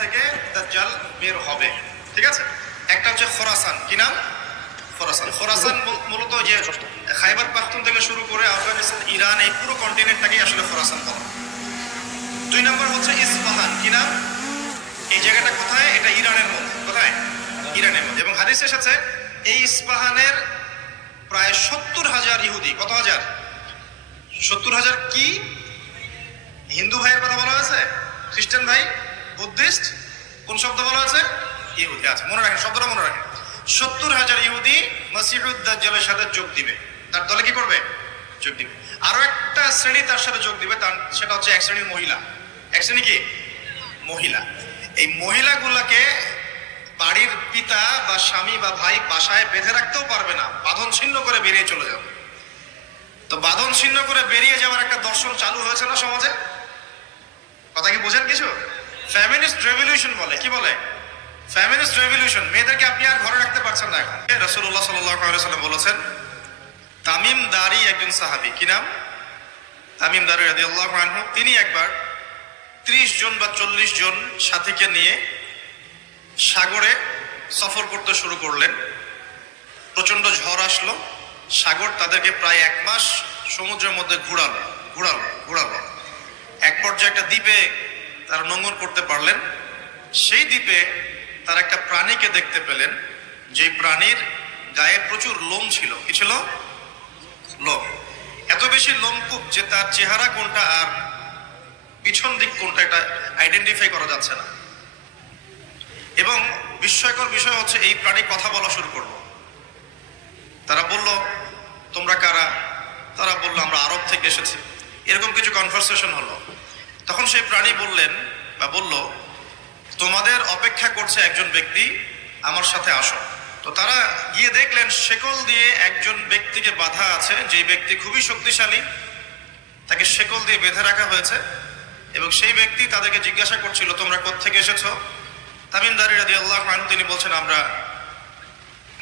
থেকে দাজ্জাল বের হবে। ঠিক আছে? একটা হচ্ছে খোরাসান। কি নাম? খোরাসান। খোরাসান মূলত যে খাইবার পাখতুন থেকে শুরু করে আফগানিস্তান, ইরান, এই পুরো কন্টিনেন্টটাকে আসলে খোরাসান বলা দুই নম্বর হচ্ছে ইস্পাহান। কি নাম? এই জায়গাটা কোথায়? এটা ইরানের মধ্যে। কোথায়? ইরানের মধ্যে। এবং হাদিস এসেছে, এই ইস্পাহানের প্রায় সত্তর হাজার ইহুদি। কত হাজার? সত্তর হাজার কি? হিন্দু ভাইয়ের কথা বলা হয়েছে? খ্রিস্টান ভাই? বুদ্ধিস্ট, কোন শব্দ বলা আছে ইহুদি। আচ্ছা মনে রাখেন, শব্দটা মনে রাখেন। সত্তর হাজার ইহুদি মাসিহুদ্দাজ্জালের সাথে যোগ দিবে। তার দলে কি করবে? যোগ দিবে। আরও একটা শ্রেণি তার সাথে যোগ দিবে, তার সেটা হচ্ছে এক শ্রেণির মহিলা। এক শ্রেণি কি? মহিলা। এই মহিলাগুলোকে বাড়ির পিতা বা স্বামী বা ভাই বাসায় বেঁধে রাখতেও পারবে না। বাঁধন ছিন্ন করে বেরিয়ে চলে যাবে। তো বাঁধন ছিন্ন করে বেরিয়ে যাওয়ার একটা দর্শন চালু হয়েছে না সমাজে? কথা কি বোঝেন কিছু? ফ্যামিলিস্ট রেভলিউশন বলে, কি বলে? ফ্যামিলিস্ট রেভলিউশন মেয়েদেরকে আপনি আর ঘরে রাখতে পারছেন না এখন। রসুল্লাহ সাল্লাম বলেছেন, তামিম দারি একজন সাহাবি। কি নাম? তামিম দারি রাদি আল্লাহ তিনি একবার ত্রিশ জন বা চল্লিশ জন সাথীকে নিয়ে সাগরে সফর করতে শুরু করলেন। প্রচণ্ড ঝড় আসলো। সাগর তাদেরকে প্রায় এক মাস সমুদ্রের মধ্যে ঘুরালো ঘুরালো ঘুরালো। এক পর্যায়ে একটা দ্বীপে তারা নোংর করতে পারলেন। সেই দ্বীপে তারা একটা প্রাণীকে দেখতে পেলেন। যে প্রাণীর গায়ে প্রচুর লোম ছিল। কি ছিল? লোম। এত বেশি লোমকূপ যে তার চেহারা কোনটা আর পিছন দিক কোনটা এটা আইডেন্টিফাই করা যাচ্ছে না। এবং বিস্ময়কর বিষয় হচ্ছে এই প্রাণী কথা বলা শুরু করল। তারা বলল, তোমরা কারা? তারা বলল, আমরা আরব থেকে এসেছি। এরকম কিছু কনভারসেশন হলো। তখন সেই প্রাণী বললেন বা বলল, তোমাদের অপেক্ষা করছে একজন ব্যক্তি আমার সাথে আসো। তো তারা গিয়ে দেখলেন, শেকল দিয়ে একজন ব্যক্তিকে বাধা আছে, যেই ব্যক্তি খুবই শক্তিশালী, তাকে শেকল দিয়ে বেঁধে রাখা হয়েছে এবং সেই ব্যক্তি তাদেরকে জিজ্ঞাসা করছিল, তোমরা কোত্থেকে এসেছ? তামিমদারি রাজি আল্লাহ খান তিনি বলছেন, আমরা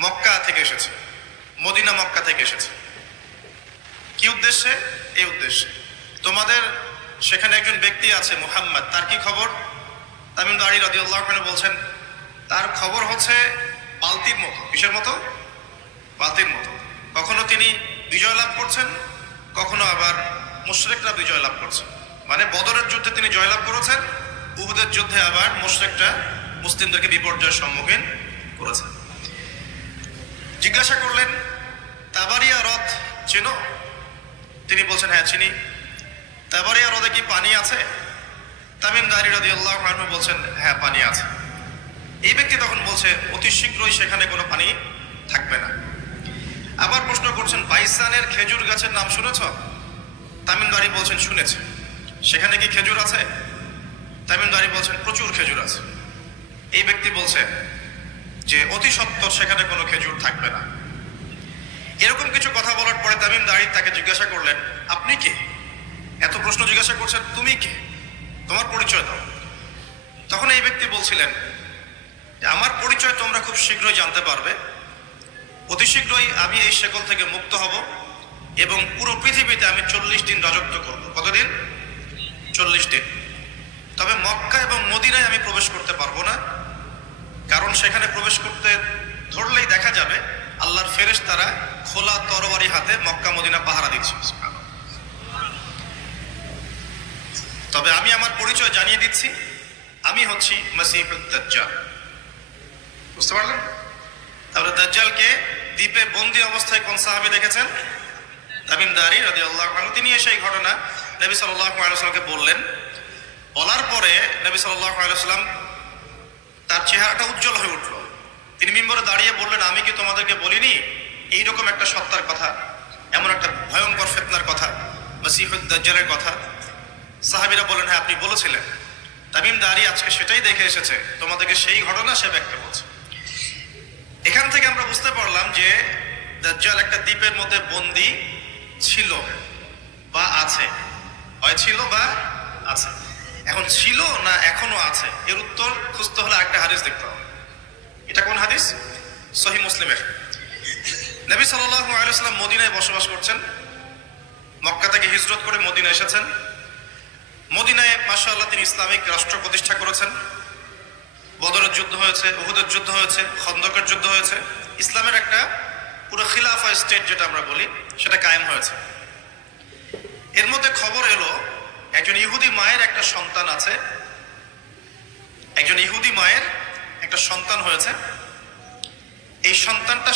মক্কা থেকে এসেছি, মদিনা মক্কা থেকে এসেছি। কি উদ্দেশ্যে? এই উদ্দেশ্যে, তোমাদের সেখানে একজন ব্যক্তি আছে, মুহাম্মদ। তার কি খবর? তামিম দাঁড়ি রাজি আল্লাহ বলছেন, তার খবর হচ্ছে বালতির মতো। কিসের মতো? বালতির মতো। কখনো তিনি বিজয় লাভ করছেন, কখনো আবার মুশরেকরা বিজয় লাভ করছেন। মানে বদরের যুদ্ধে তিনি জয়লাভ করেছেন, উহুদের যুদ্ধে আবার মুশরেকরা মুসলিমদেরকে বিপর্যয়ের সম্মুখীন করেছেন। জিজ্ঞাসা করলেন, তাবারিয়া রথ চেনো? তিনি বলছেন হ্যাঁ চিনি। তাবারিয়া হ্রদে কি পানি আছে? তামিম দারি রাদি আল্লাহ বলছেন হ্যাঁ পানি আছে। এই ব্যক্তি তখন বলছে, অতি শীঘ্রই সেখানে কোনো পানি থাকবে না। আবার প্রশ্ন করছেন, বাইসানের খেজুর গাছের নাম শুনেছ? তামিম দারি বলছেন, শুনেছে। সেখানে কি খেজুর আছে? তামিম দারি বলছেন, প্রচুর খেজুর আছে। এই ব্যক্তি বলছে যে, অতি সত্তর সেখানে কোনো খেজুর থাকবে না। এরকম কিছু কথা বলার পরে তামিম দাঁড়ি তাকে জিজ্ঞাসা করলেন, আপনি কে? এত প্রশ্ন জিজ্ঞাসা করছেন তুমি কে? তোমার পরিচয় দাও। তখন এই ব্যক্তি বলছিলেন, আমার পরিচয় তোমরা খুব শীঘ্রই জানতে পারবে। অতি শীঘ্রই আমি এই শেকল থেকে মুক্ত হব এবং পুরো পৃথিবীতে আমি চল্লিশ দিন রাজত্ব করব। কতদিন? চল্লিশ দিন। তবে মক্কা এবং মদিনায় আমি প্রবেশ করতে পারব না, কারণ সেখানে প্রবেশ করতে ধরলেই দেখা যাবে, আল্লাহর ফেরেশ তারা খোলা তরবারি হাতে মক্কা মদিনা পাহারা দিচ্ছে। তবে আমি আমার পরিচয় জানিয়ে দিচ্ছি। আমি হচ্ছি মাসিহুদ দাজ্জাল। বুঝতে পারলেন? তারপরে দাজ্জালকে দ্বীপে বন্দি অবস্থায় কোন সাহাবী দেখেছেন? তামিম দারি রাদি আল্লাহ তিনি এসে এই ঘটনা নবী সাল্লাহ আলাইসাল্লামকে বললেন। বলার পরে নবী সাল্লাহ আলাইসাল্লাম তার চেহারাটা উজ্জ্বল হয়ে উঠল। তিনি মিম্বরে দাঁড়িয়ে বললেন, আমি কি তোমাদেরকে বলিনি? এইরকম একটা সত্তার কথা, এমন একটা ভয়ঙ্কর ফেতনার কথা বা সিহুদ্দাজ্জালের কথা সাহাবিরা বলেন হ্যাঁ আপনি বলেছিলেন। তামিম দাঁড়ি আজকে সেটাই দেখে এসেছে। তোমাদেরকে সেই ঘটনা সে ব্যক্ত করছে। এখান থেকে আমরা বুঝতে পারলাম যে দাজ্জাল একটা দ্বীপের মধ্যে বন্দি ছিল বা আছে। হয় ছিল বা আছে। এখন ছিল না এখনও আছে? এর উত্তর খুঁজতে হলে একটা হাদিস দেখতে হবে। এটা কোন হাদিস? সহি মুসলিমের। নবী সাল্লাম মদিনায় বসবাস করছেন। মক্কা থেকে হিজরত করে মদিনা এসেছেন। মদিনায় মাশাআল্লাহ তিনি ইসলামিক রাষ্ট্র প্রতিষ্ঠা করেছেন। বদরের যুদ্ধ হয়েছে, উহুদের যুদ্ধ হয়েছে, খন্দকের যুদ্ধ হয়েছে। ইসলামের একটা পুরো খিলাফা স্টেট যেটা আমরা বলি, সেটা কায়েম হয়েছে। এর মধ্যে খবর এলো, একজন ইহুদি মায়ের একটা সন্তান আছে। একজন ইহুদি মায়ের একটা সন্তান হয়েছে। এই সন্তানটা